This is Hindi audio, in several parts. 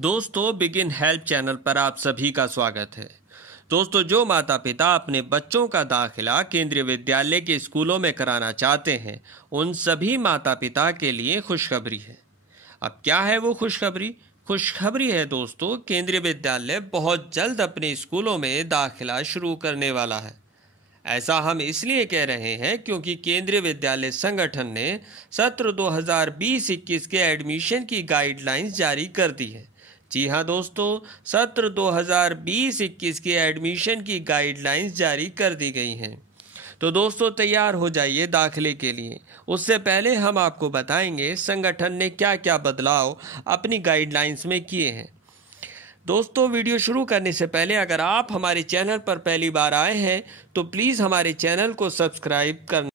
दोस्तों, बिगिन हेल्प चैनल पर आप सभी का स्वागत है। दोस्तों, जो माता पिता अपने बच्चों का दाखिला केंद्रीय विद्यालय के स्कूलों में कराना चाहते हैं, उन सभी माता पिता के लिए खुशखबरी है। अब क्या है वो खुशखबरी? खुशखबरी है दोस्तों, केंद्रीय विद्यालय बहुत जल्द अपने स्कूलों में दाखिला शुरू करने वाला है। ऐसा हम इसलिए कह रहे हैं क्योंकि केंद्रीय विद्यालय संगठन ने सत्र 2020-21 के एडमिशन की गाइडलाइंस जारी कर दी है। जी हाँ दोस्तों, सत्र 2020-21 के एडमिशन की गाइडलाइंस जारी कर दी गई हैं। तो दोस्तों, तैयार हो जाइए दाखिले के लिए। उससे पहले हम आपको बताएंगे संगठन ने क्या क्या बदलाव अपनी गाइडलाइंस में किए हैं। दोस्तों, वीडियो शुरू करने से पहले अगर आप हमारे चैनल पर पहली बार आए हैं तो प्लीज़ हमारे चैनल को सब्सक्राइब करना।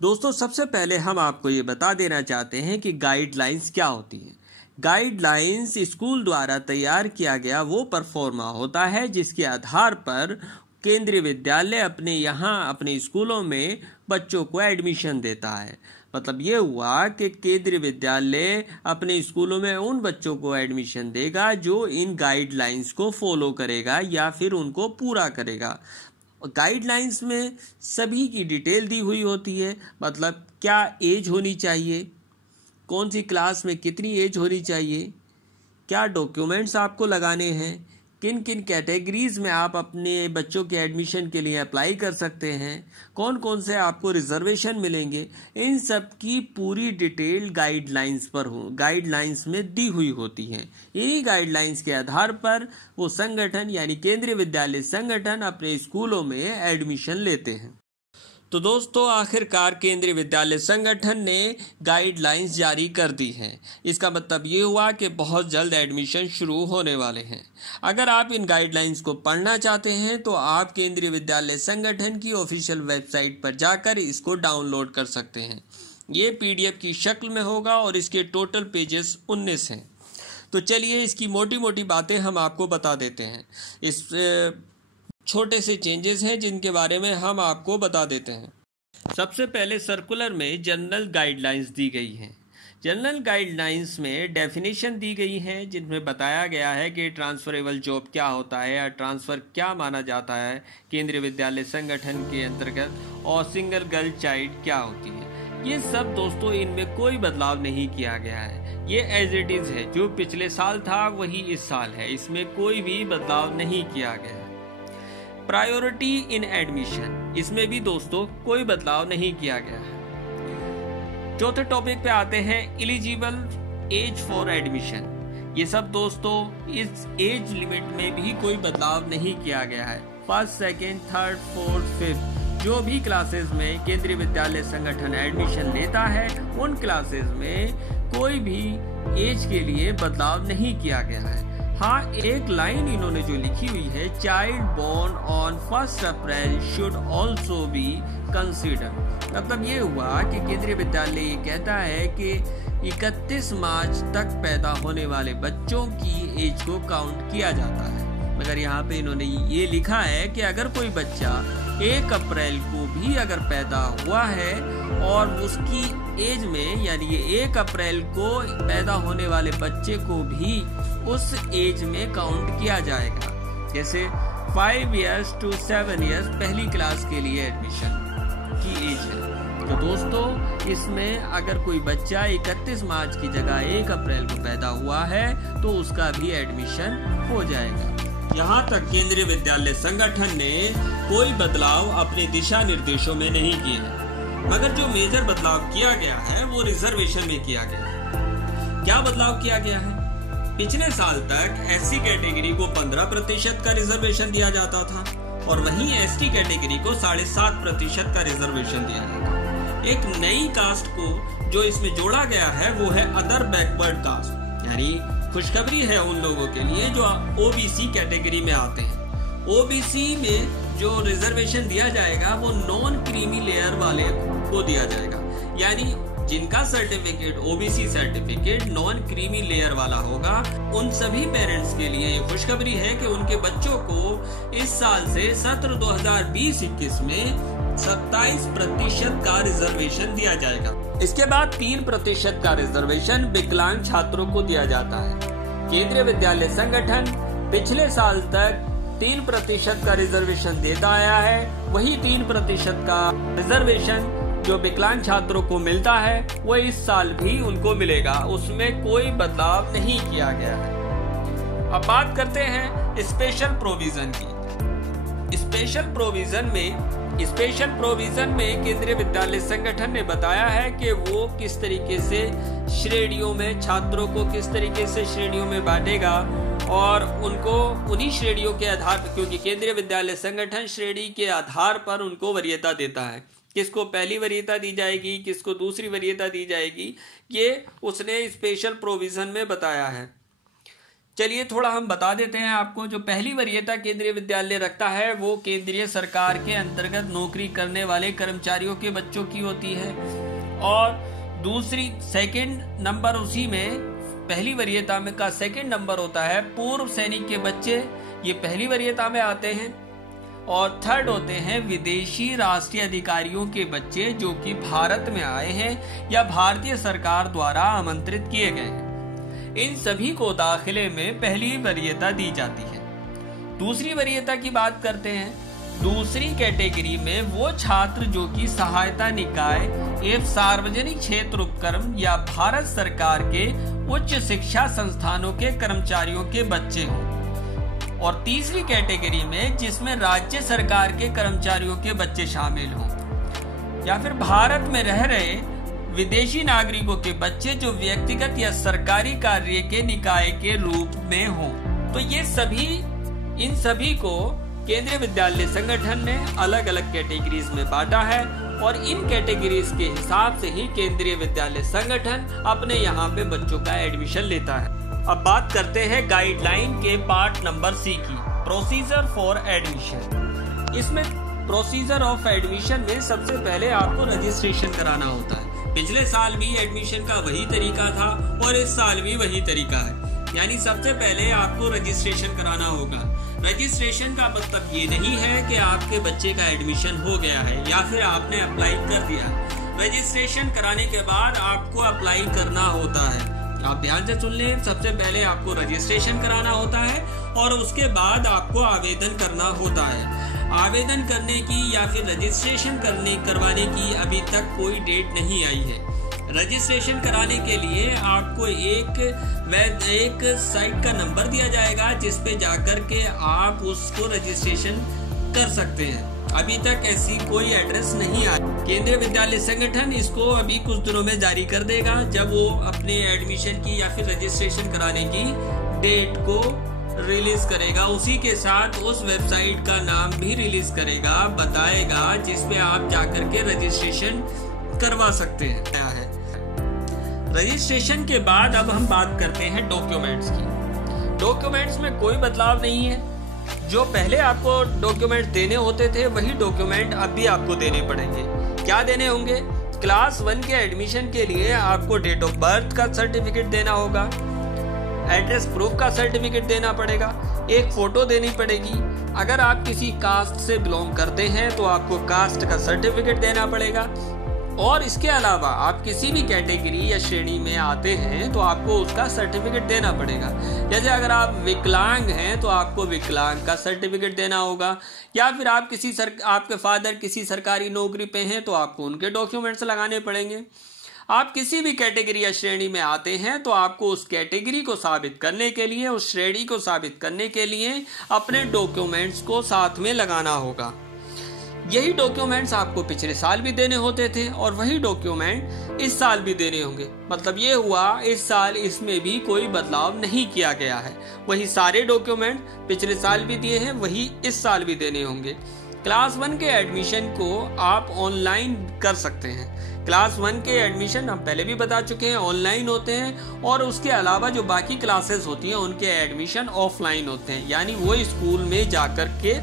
दोस्तों, सबसे पहले हम आपको ये बता देना चाहते हैं कि गाइडलाइंस क्या होती है। गाइडलाइंस स्कूल द्वारा तैयार किया गया वो परफॉर्मा होता है जिसके आधार पर केंद्रीय विद्यालय अपने स्कूलों में बच्चों को एडमिशन देता है। मतलब ये हुआ कि केंद्रीय विद्यालय अपने स्कूलों में उन बच्चों को एडमिशन देगा जो इन गाइडलाइंस को फॉलो करेगा या फिर उनको पूरा करेगा। गाइडलाइंस में सभी की डिटेल दी हुई होती है। मतलब क्या एज होनी चाहिए, कौन सी क्लास में कितनी एज होनी चाहिए, क्या डॉक्यूमेंट्स आपको लगाने हैं, किन किन कैटेगरीज में आप अपने बच्चों के एडमिशन के लिए अप्लाई कर सकते हैं, कौन कौन से आपको रिजर्वेशन मिलेंगे, इन सब की पूरी डिटेल गाइडलाइंस में दी हुई होती है। इन्हीं गाइडलाइंस के आधार पर वो संगठन यानी केंद्रीय विद्यालय संगठन अपने स्कूलों में एडमिशन लेते हैं। तो दोस्तों, आखिरकार केंद्रीय विद्यालय संगठन ने गाइडलाइंस जारी कर दी हैं। इसका मतलब ये हुआ कि बहुत जल्द एडमिशन शुरू होने वाले हैं। अगर आप इन गाइडलाइंस को पढ़ना चाहते हैं तो आप केंद्रीय विद्यालय संगठन की ऑफिशियल वेबसाइट पर जाकर इसको डाउनलोड कर सकते हैं। ये PDF की शक्ल में होगा और इसके टोटल पेजेस 19 हैं। तो चलिए इसकी मोटी मोटी बातें हम आपको बता देते हैं। इस छोटे से चेंजेस हैं जिनके बारे में हम आपको बता देते हैं। सबसे पहले सर्कुलर में जनरल गाइडलाइंस दी गई हैं। जनरल गाइडलाइंस में डेफिनेशन दी गई है जिनमें बताया गया है कि ट्रांसफरेबल जॉब क्या होता है या ट्रांसफ़र क्या माना जाता है केंद्रीय विद्यालय संगठन के अंतर्गत, और सिंगल गर्ल चाइल्ड क्या होती है। ये सब दोस्तों, इनमें कोई बदलाव नहीं किया गया है। ये एज इट इज़ है। जो पिछले साल था वही इस साल है। इसमें कोई भी बदलाव नहीं किया गया है। प्रायोरिटी इन एडमिशन, इसमें भी दोस्तों कोई बदलाव नहीं किया गया है। चौथे टॉपिक पे आते हैं, एलिजिबल एज फॉर एडमिशन। ये सब दोस्तों, इस एज लिमिट में भी कोई बदलाव नहीं किया गया है। First, second, third, fourth, fifth जो भी क्लासेस में केंद्रीय विद्यालय संगठन एडमिशन लेता है, उन क्लासेस में कोई भी एज के लिए बदलाव नहीं किया गया है। हाँ, एक लाइन इन्होंने जो लिखी हुई है, child born on 1 April should also be consider. मतलब ये हुआ कि केंद्रीय विद्यालय ये कहता है कि 31 मार्च तक पैदा होने वाले बच्चों की एज को काउंट किया जाता है। मगर यहाँ पे इन्होंने ये लिखा है कि अगर कोई बच्चा 1 अप्रैल को भी अगर पैदा हुआ है और उसकी एज में, यानी ये 1 अप्रैल को पैदा होने वाले बच्चे को भी उस एज में काउंट किया जाएगा। जैसे 5 years to 7 years पहली क्लास के लिए एडमिशन की एज है। तो दोस्तों, इसमें अगर कोई बच्चा 31 मार्च की जगह 1 अप्रैल को पैदा हुआ है तो उसका भी एडमिशन हो जाएगा। यहाँ तक केंद्रीय विद्यालय संगठन ने कोई बदलाव अपने दिशा निर्देशों में नहीं किए हैं। मगर जो मेजर बदलाव किया गया है वो रिजर्वेशन में किया गया है। क्या बदलाव किया गया है? पिछले साल तक SC कैटेगरी को 15% का रिजर्वेशन दिया जाता था और वहीं ST कैटेगरी को 7.5% का रिजर्वेशन दिया जाता। एक नई कास्ट को जो इसमें जोड़ा गया है वो है अदर बैकवर्ड कास्ट। यानी खुशखबरी है उन लोगों के लिए जो OBC कैटेगरी में आते हैं। OBC में जो रिजर्वेशन दिया जाएगा वो नॉन क्रीमी लेयर वाले को दिया जाएगा। यानी जिनका certificate OBC certificate non creamy layer वाला होगा, उन सभी पेरेंट्स के लिए ये खुशखबरी है कि उनके बच्चों को इस साल से सत्र 2020-21 में 27% का रिजर्वेशन दिया जाएगा। इसके बाद 3% का रिजर्वेशन विकलांग छात्रों को दिया जाता है। केंद्रीय विद्यालय संगठन पिछले साल तक 3% का रिजर्वेशन देता आया है। वही 3% का रिजर्वेशन जो विकलांग छात्रों को मिलता है वो इस साल भी उनको मिलेगा, उसमें कोई बदलाव नहीं किया गया है। अब बात करते हैं स्पेशल प्रोविजन की। स्पेशल प्रोविजन में केंद्रीय विद्यालय संगठन ने बताया है कि वो किस तरीके से श्रेणियों में छात्रों को किस तरीके से श्रेणियों में बांटेगा और उनको उन्हीं श्रेणियों के आधार पर, क्योंकि केंद्रीय विद्यालय संगठन श्रेणी के आधार पर उनको वरीयता देता है, किसको पहली वरीयता दी जाएगी, किसको दूसरी वरीयता दी जाएगी, ये उसने स्पेशल प्रोविजन में बताया है। चलिए थोड़ा हम बता देते हैं आपको। जो पहली वरीयता केंद्रीय विद्यालय रखता है वो केंद्रीय सरकार के अंतर्गत नौकरी करने वाले कर्मचारियों के बच्चों की होती है, और दूसरी सेकंड नंबर उसी में पहली वरीयता में का सेकंड नंबर होता है पूर्व सैनिक के बच्चे, ये पहली वरीयता में आते हैं। और थर्ड होते हैं विदेशी राष्ट्रीय अधिकारियों के बच्चे जो कि भारत में आए हैं या भारतीय सरकार द्वारा आमंत्रित किए गए हैं। इन सभी को दाखिले में पहली वरीयता दी जाती है। दूसरी वरीयता की बात करते हैं। दूसरी कैटेगरी में वो छात्र जो कि सहायता निकाय एवं सार्वजनिक क्षेत्र उपक्रम या भारत सरकार के उच्च शिक्षा संस्थानों के कर्मचारियों के बच्चे हों, और तीसरी कैटेगरी में जिसमें राज्य सरकार के कर्मचारियों के बच्चे शामिल हों, या फिर भारत में रह रहे विदेशी नागरिकों के बच्चे जो व्यक्तिगत या सरकारी कार्य के निकाय के रूप में हों। तो ये इन सभी को केंद्रीय विद्यालय संगठन ने अलग अलग कैटेगरीज में बांटा है, और इन कैटेगरीज के हिसाब से ही केंद्रीय विद्यालय संगठन अपने यहाँ पे बच्चों का एडमिशन लेता है। अब बात करते हैं गाइडलाइन के पार्ट नंबर सी की, प्रोसीजर फॉर एडमिशन। इसमें प्रोसीजर ऑफ एडमिशन में सबसे पहले आपको रजिस्ट्रेशन कराना होता है। पिछले साल भी एडमिशन का वही तरीका था और इस साल भी वही तरीका है, यानी सबसे पहले आपको रजिस्ट्रेशन कराना होगा। रजिस्ट्रेशन का मतलब ये नहीं है कि आपके बच्चे का एडमिशन हो गया है या फिर आपने अप्लाई कर दिया। रजिस्ट्रेशन कराने के बाद आपको अप्लाई करना होता है। आप ध्यान से सुन लें, सबसे पहले आपको रजिस्ट्रेशन कराना होता है और उसके बाद आपको आवेदन करना होता है। आवेदन करने की या फिर रजिस्ट्रेशन करवाने की अभी तक कोई डेट नहीं आई है। रजिस्ट्रेशन कराने के लिए आपको एक साइट का नंबर दिया जाएगा जिस पे जाकर के आप उसको रजिस्ट्रेशन कर सकते हैं। अभी तक ऐसी कोई एड्रेस नहीं आई। केंद्रीय विद्यालय संगठन इसको अभी कुछ दिनों में जारी कर देगा, जब वो अपने एडमिशन की या फिर रजिस्ट्रेशन कराने की डेट को रिलीज करेगा। उसी के साथ उस वेबसाइट का नाम भी रिलीज करेगा, बताएगा, जिसपे आप जाकर के रजिस्ट्रेशन करवा सकते हैं। क्या है रजिस्ट्रेशन के बाद अब हम बात करते हैं डॉक्यूमेंट्स की। डॉक्यूमेंट्स में कोई बदलाव नहीं है। जो पहले आपको डॉक्यूमेंट देने होते थे वही डॉक्यूमेंट अब भी आपको देने पड़ेंगे। क्या देने होंगे? क्लास 1 के एडमिशन के लिए आपको डेट ऑफ बर्थ का सर्टिफिकेट देना होगा, एड्रेस प्रूफ का सर्टिफिकेट देना पड़ेगा, एक फोटो देनी पड़ेगी। अगर आप किसी कास्ट से बिलोंग करते हैं तो आपको कास्ट का सर्टिफिकेट देना पड़ेगा, और इसके अलावा आप किसी भी कैटेगरी या श्रेणी में आते हैं तो आपको उसका सर्टिफिकेट देना पड़ेगा। जैसे अगर आप विकलांग हैं तो आपको विकलांग का सर्टिफिकेट देना होगा, या फिर आप आपके फादर किसी सरकारी नौकरी पे हैं तो आपको उनके डॉक्यूमेंट्स लगाने पड़ेंगे। आप किसी भी कैटेगरी या श्रेणी में आते हैं तो आपको उस कैटेगरी को साबित करने के लिए, उस श्रेणी को साबित करने के लिए अपने डॉक्यूमेंट्स को साथ में लगाना होगा। यही डॉक्यूमेंट्स आपको पिछले साल भी देने होते थे और वही डॉक्यूमेंट इस साल भी देने होंगे। मतलब ये हुआ इस साल इसमें भी कोई बदलाव नहीं किया गया है। वही सारे डॉक्यूमेंट पिछले साल भी दिए हैं, वही इस साल भी देने होंगे। क्लास 1 के एडमिशन को आप ऑनलाइन कर सकते हैं। क्लास 1 के एडमिशन हम पहले भी बता चुके हैं ऑनलाइन होते हैं, और उसके अलावा जो बाकी क्लासेस होती हैं उनके एडमिशन ऑफलाइन होते हैं, यानी वो स्कूल में जाकर के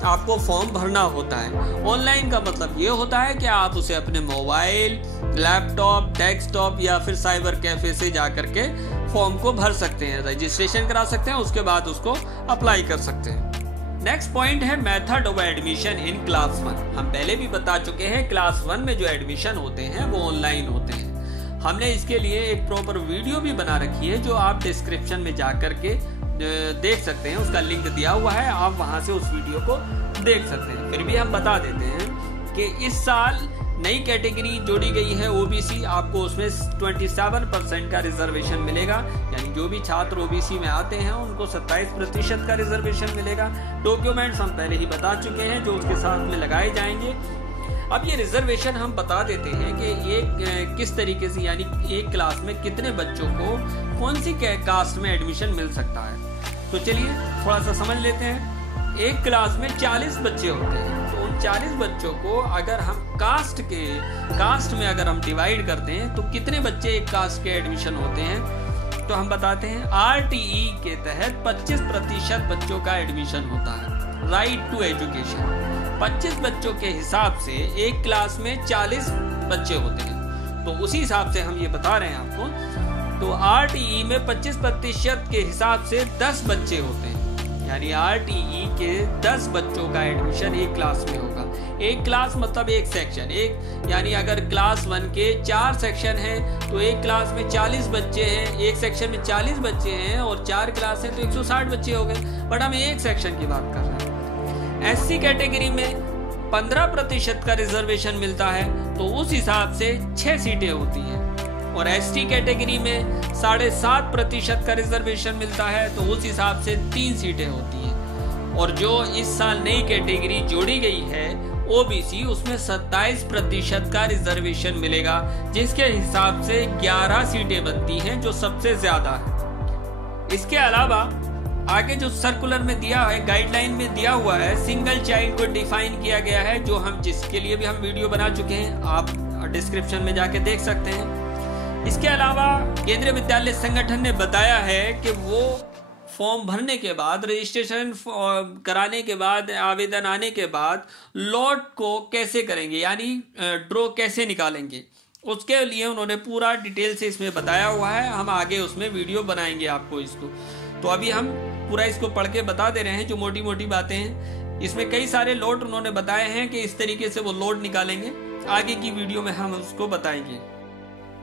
आपको फॉर्म भरना होता है। ऑनलाइन का मतलब ये होता है कि आप उसे अपने मोबाइल, लैपटॉप, डेस्कटॉप या फिर साइबर कैफे से जाकर के फॉर्म को भर सकते हैं, रजिस्ट्रेशन करा सकते हैं, उसके बाद उसको अप्लाई कर सकते हैं। नेक्स्ट पॉइंट है method of admission in class 1। हम पहले भी बता चुके हैं क्लास 1 में जो एडमिशन होते हैं वो ऑनलाइन होते हैं। हमने इसके लिए एक प्रॉपर वीडियो भी बना रखी है जो आप डिस्क्रिप्शन में जा करके देख सकते हैं, उसका लिंक दिया हुआ है, आप वहां से उस वीडियो को देख सकते हैं। फिर भी हम बता देते हैं कि इस साल नई कैटेगरी जोड़ी गई है ओबीसी, आपको उसमें 27% का रिजर्वेशन मिलेगा, यानी जो भी छात्र ओबीसी में आते हैं उनको 27% का रिजर्वेशन मिलेगा। डॉक्यूमेंट्स हम पहले ही बता चुके हैं जो उसके साथ में लगाए जाएंगे। अब ये रिजर्वेशन हम बता देते हैं कि एक किस तरीके से, यानी एक क्लास में कितने बच्चों को कौन सी कास्ट में एडमिशन मिल सकता है। तो चलिए थोड़ा सा समझ लेते हैं। एक क्लास में 40 बच्चे होते हैं, तो उन 40 बच्चों को अगर हम कास्ट में अगर हम डिवाइड करते हैं तो कितने बच्चे एक कास्ट के एडमिशन होते हैं, तो हम बताते हैं आरटीई के तहत 25% बच्चों का एडमिशन होता है, राइट टू एजुकेशन। 25 बच्चों के हिसाब से एक क्लास में 40 बच्चे होते हैं, तो उसी हिसाब से हम ये बता रहे हैं आपको। तो आरटीई में 25% के हिसाब से 10 बच्चे होते हैं, यानी आरटीई के 10 बच्चों का एडमिशन एक क्लास में होगा। एक क्लास मतलब एक सेक्शन, एक यानी अगर क्लास 1 के 4 सेक्शन हैं तो एक क्लास में 40 बच्चे हैं, एक सेक्शन में 40 बच्चे हैं और 4 क्लास हैं तो 160 बच्चे हो गए। बट हम एक सेक्शन की बात कर रहे हैं। एससी कैटेगरी में 15% का रिजर्वेशन मिलता है, तो उस हिसाब से 6 सीटें होती हैं, और एसटी कैटेगरी में 7.5% का रिजर्वेशन मिलता है, तो उस हिसाब से 3 सीटें होती हैं। और जो इस साल नई कैटेगरी जोड़ी गई है ओबीसी, उसमें 27% का रिजर्वेशन मिलेगा, जिसके हिसाब से 11 सीटें बनती हैं, जो सबसे ज्यादा है। इसके अलावा आगे जो सर्कुलर में दिया है, गाइडलाइन में दिया हुआ है, सिंगल चाइल्ड को डिफाइन किया गया है, जो हम जिसके लिए भी हम वीडियो बना चुके हैं, आप डिस्क्रिप्शन में जाके देख सकते हैं। इसके अलावा केंद्रीय विद्यालय संगठन ने बताया है कि वो फॉर्म भरने के बाद, रजिस्ट्रेशन कराने के बाद, आवेदन आने के बाद लॉट को कैसे करेंगे, यानी ड्रॉ कैसे निकालेंगे, उसके लिए उन्होंने पूरा डिटेल से इसमें बताया हुआ है। हम आगे उसमें वीडियो बनाएंगे आपको इसको। तो अभी हम पूरा इसको पढ़ के बता दे रहे हैं जो मोटी मोटी बातें हैं। इसमें कई सारे लोड उन्होंने बताए हैं कि इस तरीके से वो लोड निकालेंगे, आगे की वीडियो में हम उसको बताएंगे।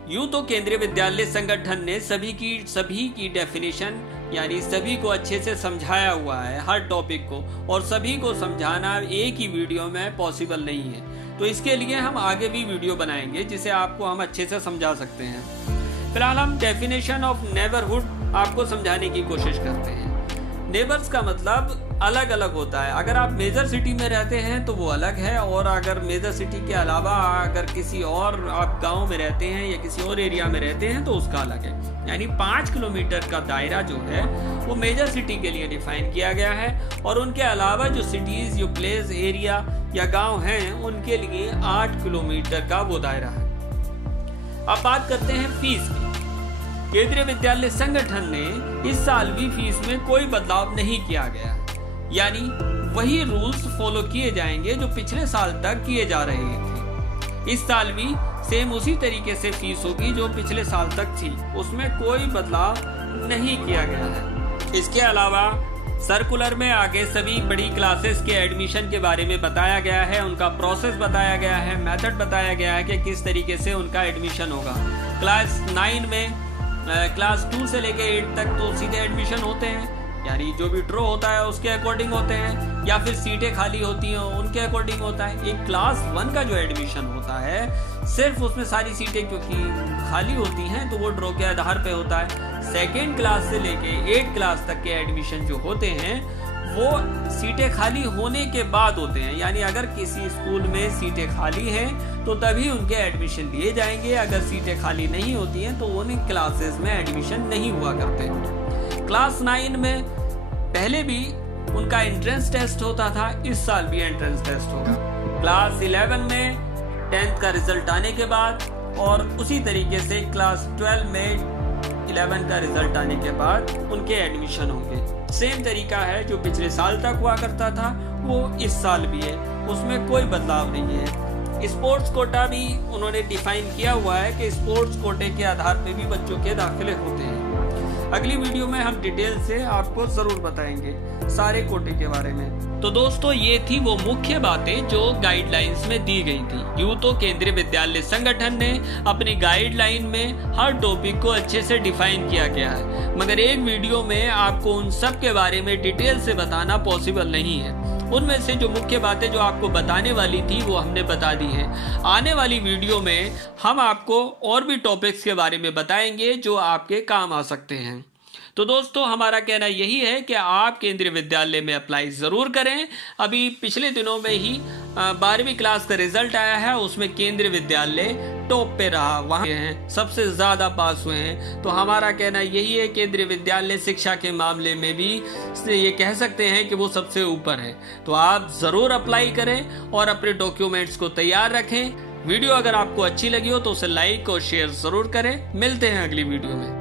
यूं तो केंद्रीय विद्यालय संगठन ने सभी की डेफिनेशन, यानी सभी को अच्छे से समझाया हुआ है हर टॉपिक को, और सभी को समझाना एक ही वीडियो में पॉसिबल नहीं है। तो इसके लिए हम आगे भी वीडियो बनाएंगे जिसे आपको हम अच्छे से समझा सकते हैं। फिलहाल हम डेफिनेशन ऑफ नेबरहुड आपको समझाने की कोशिश करते हैं। नेबर्स का मतलब अलग अलग होता है। अगर आप मेजर सिटी में रहते हैं तो वो अलग है, और अगर मेजर सिटी के अलावा अगर किसी और आप गांव में रहते हैं या किसी और एरिया में रहते हैं तो उसका अलग है। यानी 5 किलोमीटर का दायरा जो है वो मेजर सिटी के लिए डिफाइन किया गया है, और उनके अलावा जो सिटीज, जो प्लेस, एरिया या गांव हैं, उनके लिए 8 किलोमीटर का वो दायरा है। अब बात करते हैं फीस की। केंद्रीय विद्यालय संगठन ने इस साल भी फीस में कोई बदलाव नहीं किया गया, यानी वही रूल्स फॉलो किए जाएंगे जो पिछले साल तक किए जा रहे थे। इस साल भी सेम उसी तरीके से फीस होगी जो पिछले साल तक थी, उसमें कोई बदलाव नहीं किया गया है। इसके अलावा सर्कुलर में आगे सभी बड़ी क्लासेस के एडमिशन के बारे में बताया गया है, उनका प्रोसेस बताया गया है, मेथड बताया गया है कि किस तरीके से उनका एडमिशन होगा। क्लास 9 में क्लास 2 से लेके 8 तक तो सीधे एडमिशन होते हैं, यानी जो भी ड्रॉ होता है उसके अकॉर्डिंग होते हैं, या फिर सीटें खाली होती हैं उनके अकॉर्डिंग होता है। एक क्लास 1 का जो एडमिशन होता है, सिर्फ उसमें सारी सीटें क्योंकि खाली होती हैं तो वो ड्रॉ के आधार पे होता है। सेकेंड क्लास से लेके 8 क्लास तक के एडमिशन जो होते हैं वो सीटें खाली होने के बाद होते हैं, यानी अगर किसी स्कूल में सीटें खाली हैं तो तभी उनके एडमिशन लिए जाएंगे। अगर सीटें खाली नहीं होती हैं तो उन क्लासेस में एडमिशन नहीं हुआ करते। क्लास 9 में पहले भी उनका एंट्रेंस टेस्ट होता था, इस साल भी एंट्रेंस टेस्ट होगा। क्लास 11 में 10th का रिजल्ट आने के बाद, और उसी तरीके से क्लास 12 में 11 का रिजल्ट आने के बाद उनके एडमिशन होंगे। सेम तरीका है जो पिछले साल तक हुआ करता था वो इस साल भी है, उसमें कोई बदलाव नहीं है। स्पोर्ट्स कोटा भी उन्होंने डिफाइन किया हुआ है कि स्पोर्ट्स कोटे के आधार पे भी बच्चों के दाखिले होते हैं। अगली वीडियो में हम डिटेल से आपको जरूर बताएंगे सारे कोटे के बारे में। तो दोस्तों, ये थी वो मुख्य बातें जो गाइडलाइंस में दी गई थी। यूं तो केंद्रीय विद्यालय संगठन ने अपनी गाइडलाइन में हर टॉपिक को अच्छे से डिफाइन किया गया है, मगर एक वीडियो में आपको उन सब के बारे में डिटेल से बताना पॉसिबल नहीं है। उनमें से जो मुख्य बातें जो आपको बताने वाली थी वो हमने बता दी है। आने वाली वीडियो में हम आपको और भी टॉपिक्स के बारे में बताएंगे जो आपके काम आ सकते हैं। तो दोस्तों, हमारा कहना यही है कि आप केंद्रीय विद्यालय में अप्लाई ज़रूर करें। अभी पिछले दिनों में ही 12वीं क्लास का रिजल्ट आया है, उसमें केंद्रीय विद्यालय टॉप पे रहा, वहाँ हैं सबसे ज़्यादा पास हुए हैं। तो हमारा कहना यही है, केंद्रीय विद्यालय शिक्षा के मामले में भी ये कह सकते हैं कि वो सबसे ऊपर है। तो आप ज़रूर अप्लाई करें और अपने डॉक्यूमेंट्स को तैयार रखें। वीडियो अगर आपको अच्छी लगी हो तो उसे लाइक और शेयर ज़रूर करें। मिलते हैं अगली वीडियो में।